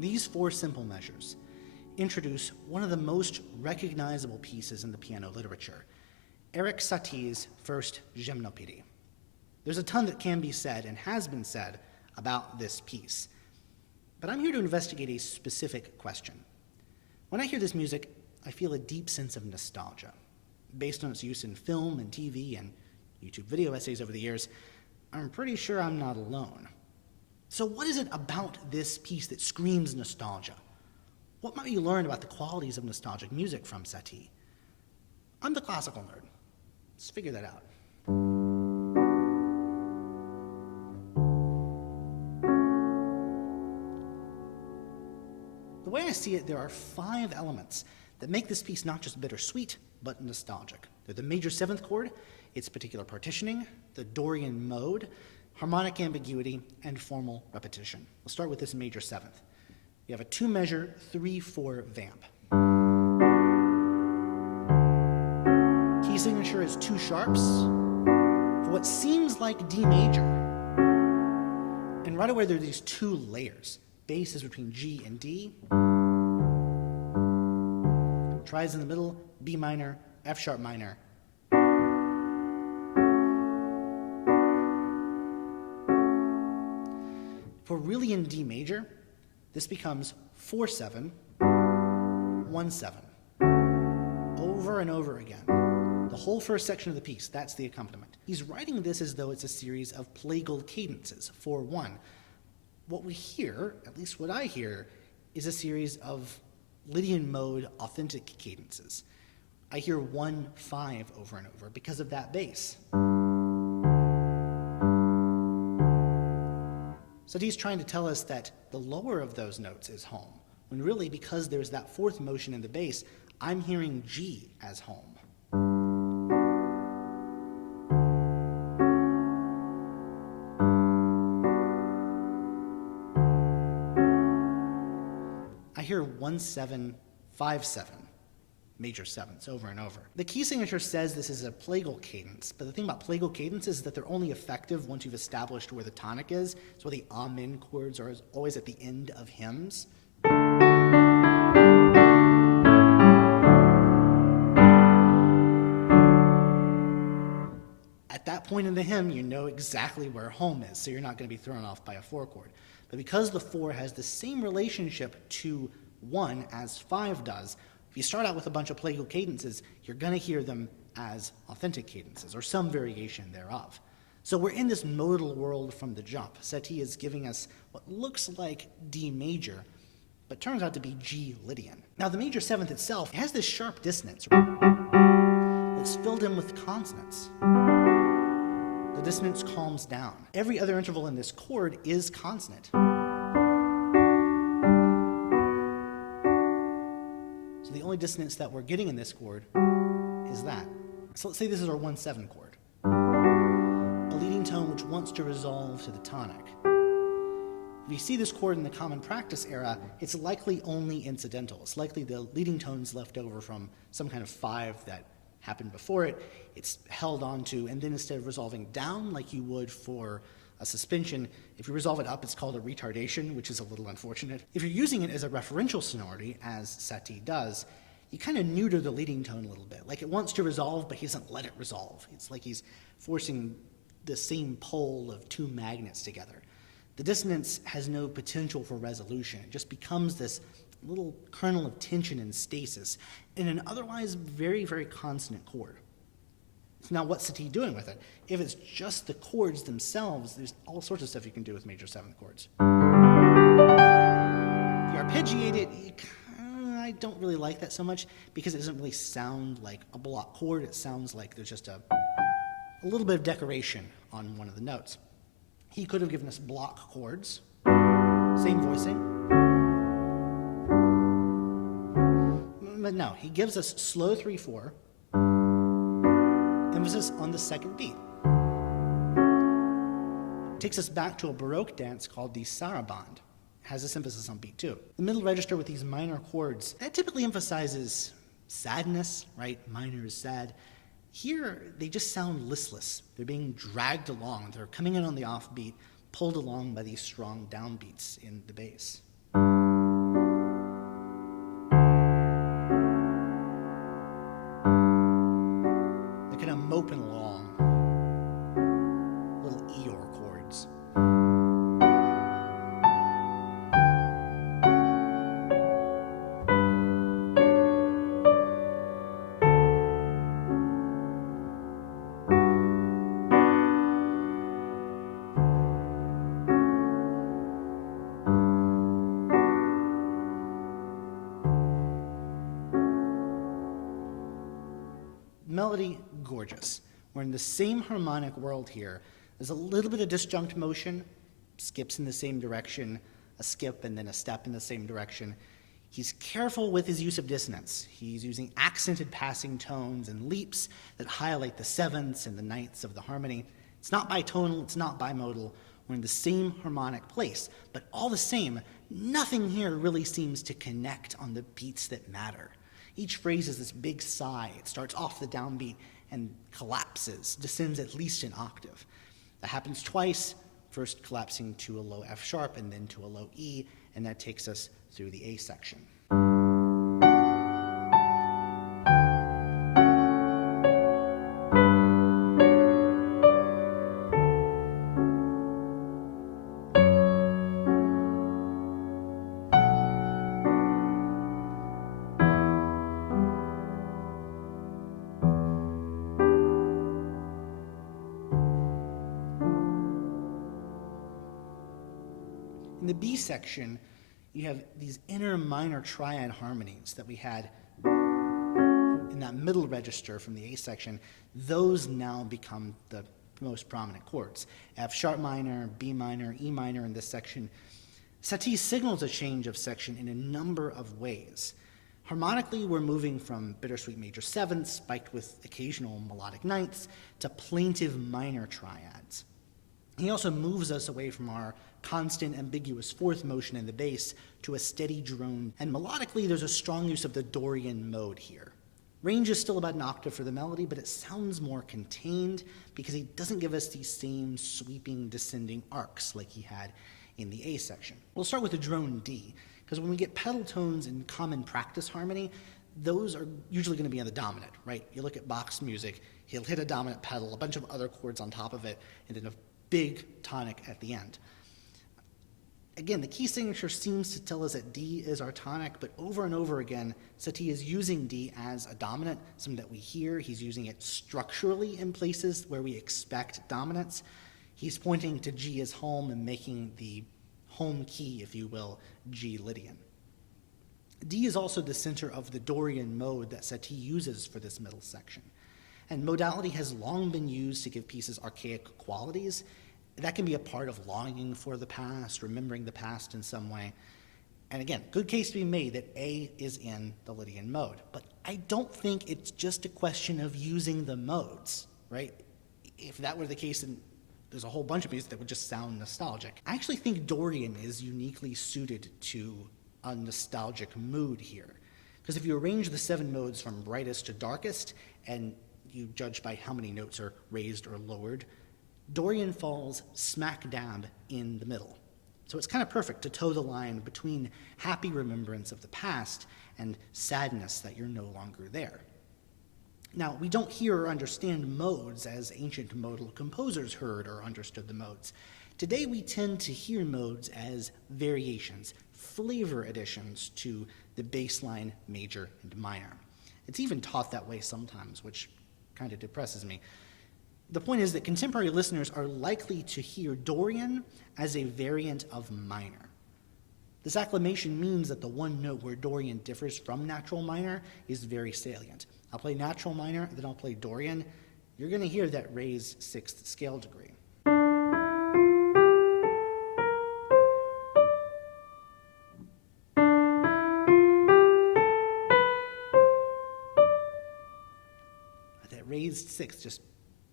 These four simple measures introduce one of the most recognizable pieces in the piano literature, Erik Satie's first Gymnopédie. There's a ton that can be said and has been said about this piece, but I'm here to investigate a specific question. When I hear this music, I feel a deep sense of nostalgia. Based on its use in film and TV and YouTube video essays over the years, I'm pretty sure I'm not alone. So what is it about this piece that screams nostalgia? What might we learn about the qualities of nostalgic music from Satie? I'm the classical nerd. Let's figure that out. The way I see it, there are 5 elements that make this piece not just bittersweet, but nostalgic. They're the major 7th chord, its particular partitioning, the Dorian mode, harmonic ambiguity, and formal repetition. We'll start with this major 7th. You have a 2-measure, 3/4 vamp. Key signature is 2 sharps for what seems like D major. And right away there are these 2 layers. Bass is between G and D. Tries in the middle, B minor, F sharp minor. If we're really in D major, this becomes 4/7, 1/7, over and over again. The whole first section of the piece, that's the accompaniment. He's writing this as though it's a series of plagal cadences, 4/1. What we hear, at least what I hear, is a series of Lydian mode authentic cadences. I hear 1/5 over and over because of that bass. Satie's trying to tell us that the lower of those notes is home, when really, because there's that 4th motion in the bass, I'm hearing G as home. I hear 1/7, 5/7, major 7ths over and over. The key signature says this is a plagal cadence, but the thing about plagal cadences is that they're only effective once you've established where the tonic is. So the amen chords are always at the end of hymns. At that point in the hymn, you know exactly where home is, so you're not going to be thrown off by a 4 chord. But because the 4 has the same relationship to 1 as 5 does, if you start out with a bunch of plagal cadences, you're going to hear them as authentic cadences, or some variation thereof. So we're in this modal world from the jump. Satie is giving us what looks like D major, but turns out to be G Lydian. Now the major 7th itself has this sharp dissonance that's filled in with consonants. The dissonance calms down. Every other interval in this chord is consonant. So the only dissonance that we're getting in this chord is that. So let's say this is our 1/7 chord, a leading tone which wants to resolve to the tonic. If you see this chord in the common practice era, it's likely only incidental. It's likely the leading tone's left over from some kind of 5 that happened before it. It's held onto, and then instead of resolving down like you would for a suspension, if you resolve it up, it's called a retardation, which is a little unfortunate. If you're using it as a referential sonority, as Satie does, you kind of neuter the leading tone a little bit. Like it wants to resolve, but he doesn't let it resolve. It's like he's forcing the same pole of 2 magnets together. The dissonance has no potential for resolution. It just becomes this little kernel of tension and stasis in an otherwise very, very consonant chord. So now what's Satie doing with it? If it's just the chords themselves, there's all sorts of stuff you can do with major 7th chords. If you arpeggiate it, I don't really like that so much because it doesn't really sound like a block chord. It sounds like there's just a little bit of decoration on one of the notes. He could have given us block chords, same voicing. But no, he gives us slow 3/4, emphasis on the 2nd beat. Takes us back to a Baroque dance called the saraband. Has this emphasis on beat 2. The middle register with these minor chords, that typically emphasizes sadness, right? Minor is sad. Here, they just sound listless. They're being dragged along. They're coming in on the offbeat, pulled along by these strong downbeats in the bass. Melody, gorgeous. We're in the same harmonic world here. There's a little bit of disjunct motion, skips in the same direction, a skip and then a step in the same direction. He's careful with his use of dissonance. He's using accented passing tones and leaps that highlight the sevenths and the ninths of the harmony. It's not bitonal, it's not bimodal. We're in the same harmonic place, but all the same, nothing here really seems to connect on the beats that matter. Each phrase is this big sigh. It starts off the downbeat and collapses, descends at least an octave. That happens twice, first collapsing to a low F sharp and then to a low E, and that takes us through the A section. In the B section, you have these inner minor triad harmonies that we had in that middle register from the A section. Those now become the most prominent chords. F sharp minor, B minor, E minor in this section. Satie signals a change of section in a number of ways. Harmonically, we're moving from bittersweet major sevenths, spiked with occasional melodic ninths, to plaintive minor triads. He also moves us away from our constant, ambiguous fourth motion in the bass to a steady drone, and melodically there's a strong use of the Dorian mode here. Range is still about an octave for the melody, but it sounds more contained because he doesn't give us these same sweeping descending arcs like he had in the A section. We'll start with the drone D, because when we get pedal tones in common practice harmony, those are usually going to be on the dominant, right? You look at Bach's music, he'll hit a dominant pedal, a bunch of other chords on top of it, and then a big tonic at the end. Again, the key signature seems to tell us that D is our tonic, but over and over again, Satie is using D as a dominant, something that we hear. He's using it structurally in places where we expect dominance. He's pointing to G as home and making the home key, if you will, G Lydian. D is also the center of the Dorian mode that Satie uses for this middle section. And modality has long been used to give pieces archaic qualities. That can be a part of longing for the past, remembering the past in some way. And again, good case to be made that A is in the Lydian mode. But I don't think it's just a question of using the modes, right? If that were the case, then there's a whole bunch of music that would just sound nostalgic. I actually think Dorian is uniquely suited to a nostalgic mood here. Because if you arrange the 7 modes from brightest to darkest, and you judge by how many notes are raised or lowered, Dorian falls smack dab in the middle. So it's kind of perfect to toe the line between happy remembrance of the past and sadness that you're no longer there. Now, we don't hear or understand modes as ancient modal composers heard or understood the modes. Today we tend to hear modes as variations, flavor additions to the baseline major and minor. It's even taught that way sometimes, which kind of depresses me. The point is that contemporary listeners are likely to hear Dorian as a variant of minor. This acclamation means that the one note where Dorian differs from natural minor is very salient. I'll play natural minor, then I'll play Dorian. You're going to hear that raised 6th scale degree. That raised 6th just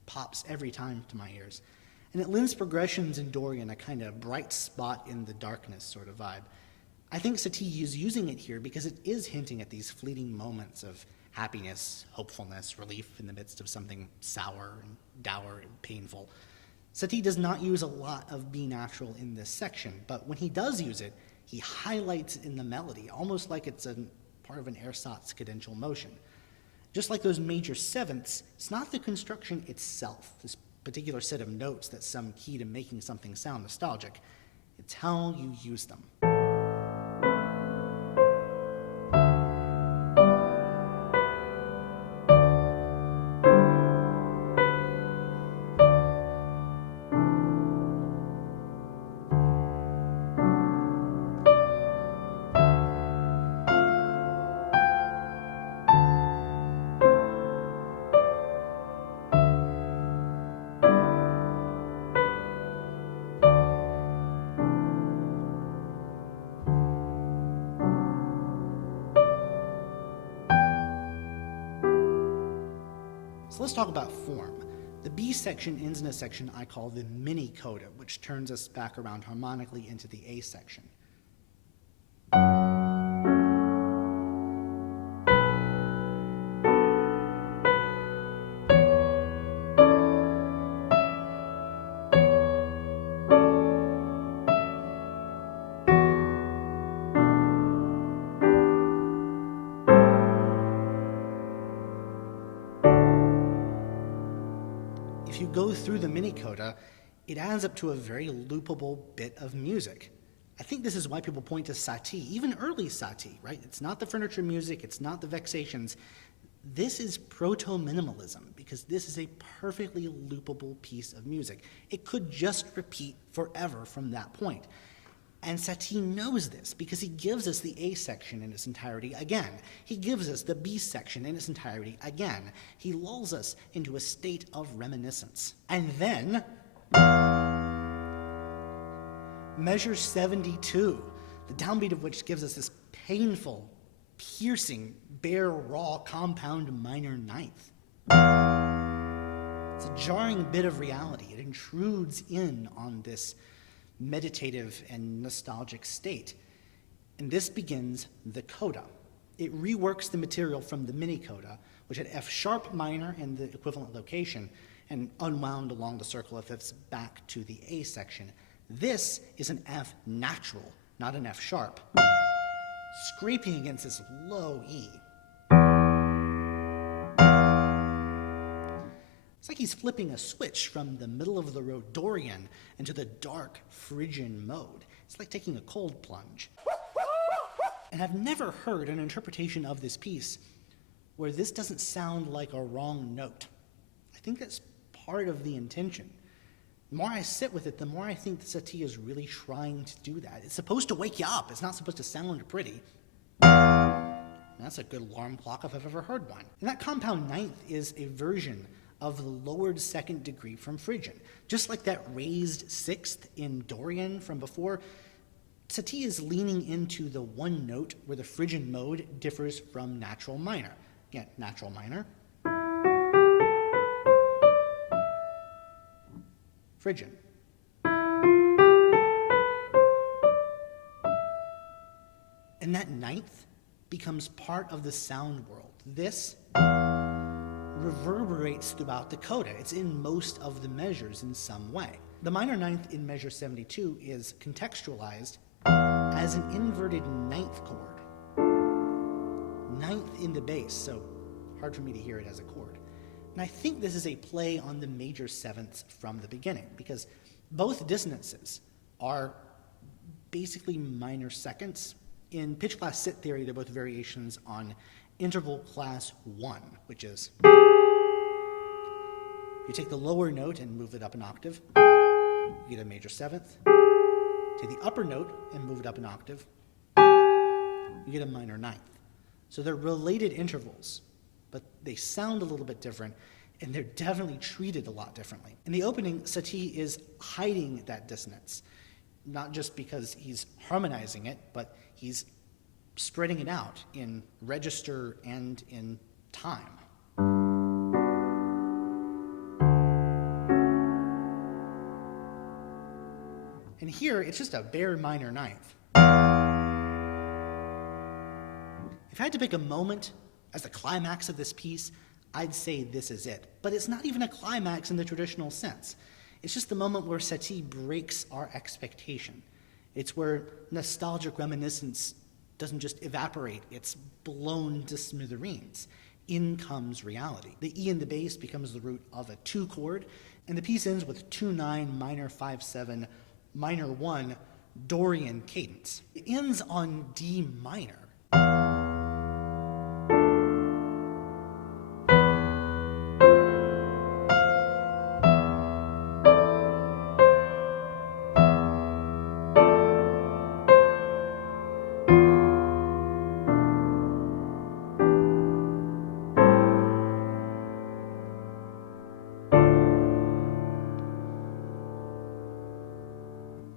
pops every time to my ears. And it lends progressions in Dorian a kind of bright spot in the darkness sort of vibe. I think Satie is using it here because it is hinting at these fleeting moments of happiness, hopefulness, relief in the midst of something sour and dour and painful. Satie does not use a lot of B natural in this section, but when he does use it, he highlights it in the melody, almost like it's a part of an ersatz cadential motion. Just like those major sevenths, it's not the construction itself, this particular set of notes that's some key to making something sound nostalgic. It's how you use them. So let's talk about form. The B section ends in a section I call the mini coda, which turns us back around harmonically into the A section. If you go through the mini coda, it adds up to a very loopable bit of music. I think this is why people point to Satie, even early Satie, right? It's not the furniture music, it's not the vexations. This is proto-minimalism, because this is a perfectly loopable piece of music. It could just repeat forever from that point. And Satie knows this because he gives us the A section in its entirety again. He gives us the B section in its entirety again. He lulls us into a state of reminiscence. And then, measure 72, the downbeat of which gives us this painful, piercing, bare, raw, compound minor ninth. It's a jarring bit of reality. It intrudes in on this meditative and nostalgic state. And this begins the coda. It reworks the material from the mini coda, which had F sharp minor in the equivalent location, and unwound along the circle of fifths back to the A section. This is an F natural, not an F sharp, scraping against this low E. It's like he's flipping a switch from the middle of the road Dorian into the dark Phrygian mode. It's like taking a cold plunge. And I've never heard an interpretation of this piece where this doesn't sound like a wrong note. I think that's part of the intention. The more I sit with it, the more I think that Satie is really trying to do that. It's supposed to wake you up. It's not supposed to sound pretty. That's a good alarm clock if I've ever heard one. And that compound ninth is a version of the lowered second degree from Phrygian. Just like that raised sixth in Dorian from before, Satie is leaning into the one note where the Phrygian mode differs from natural minor. Again, natural minor, Phrygian. And that ninth becomes part of the sound world. This reverberates throughout the coda. It's in most of the measures in some way. The minor ninth in measure 72 is contextualized as an inverted ninth chord. Ninth in the bass, so hard for me to hear it as a chord. And I think this is a play on the major sevenths from the beginning, because both dissonances are basically minor seconds. In pitch class sit theory, they're both variations on interval class 1, which is you take the lower note and move it up an octave, you get a major seventh. Take the upper note and move it up an octave, you get a minor ninth. So they're related intervals, but they sound a little bit different, and they're definitely treated a lot differently. In the opening, Satie is hiding that dissonance, not just because he's harmonizing it, but he's spreading it out in register and in time. And here, it's just a bare minor ninth. If I had to pick a moment as the climax of this piece, I'd say this is it. But it's not even a climax in the traditional sense. It's just the moment where Satie breaks our expectation. It's where nostalgic reminiscence doesn't just evaporate, it's blown to smithereens. In comes reality. The E in the bass becomes the root of a 2 chord, and the piece ends with 2-9 minor 5-7 minor 1 Dorian cadence. It ends on D minor.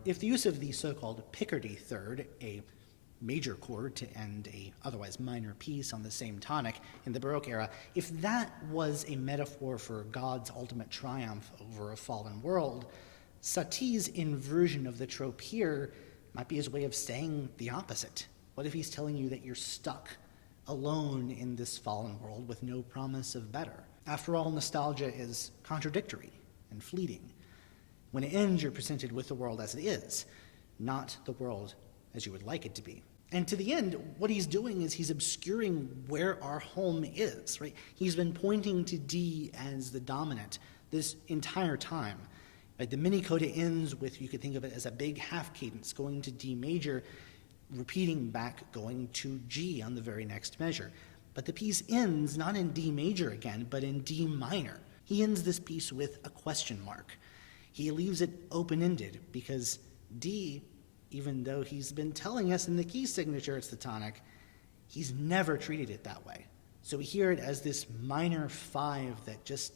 If the use of the so-called Picardy third, a major chord to end a otherwise minor piece on the same tonic in the Baroque era, if that was a metaphor for God's ultimate triumph over a fallen world, Satie's inversion of the trope here might be his way of saying the opposite. What if he's telling you that you're stuck alone in this fallen world with no promise of better? After all, nostalgia is contradictory and fleeting. When it ends, you're presented with the world as it is, not the world as you would like it to be. And to the end, what he's doing is he's obscuring where our home is, right? He's been pointing to D as the dominant this entire time. Right? The mini coda ends with, you could think of it as a big half cadence going to D major, repeating back, going to G on the very next measure. But the piece ends not in D major again, but in D minor. He ends this piece with a question mark. He leaves it open-ended because D, even though he's been telling us in the key signature it's the tonic, he's never treated it that way. So we hear it as this minor 5 that just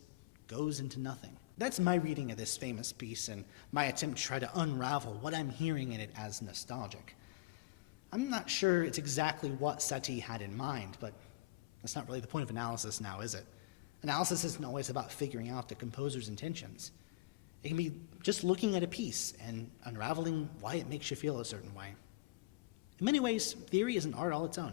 goes into nothing. That's my reading of this famous piece and my attempt to try to unravel what I'm hearing in it as nostalgic. I'm not sure it's exactly what Satie had in mind, but that's not really the point of analysis now, is it? Analysis isn't always about figuring out the composer's intentions. It can be just looking at a piece and unraveling why it makes you feel a certain way. In many ways, theory is an art all its own.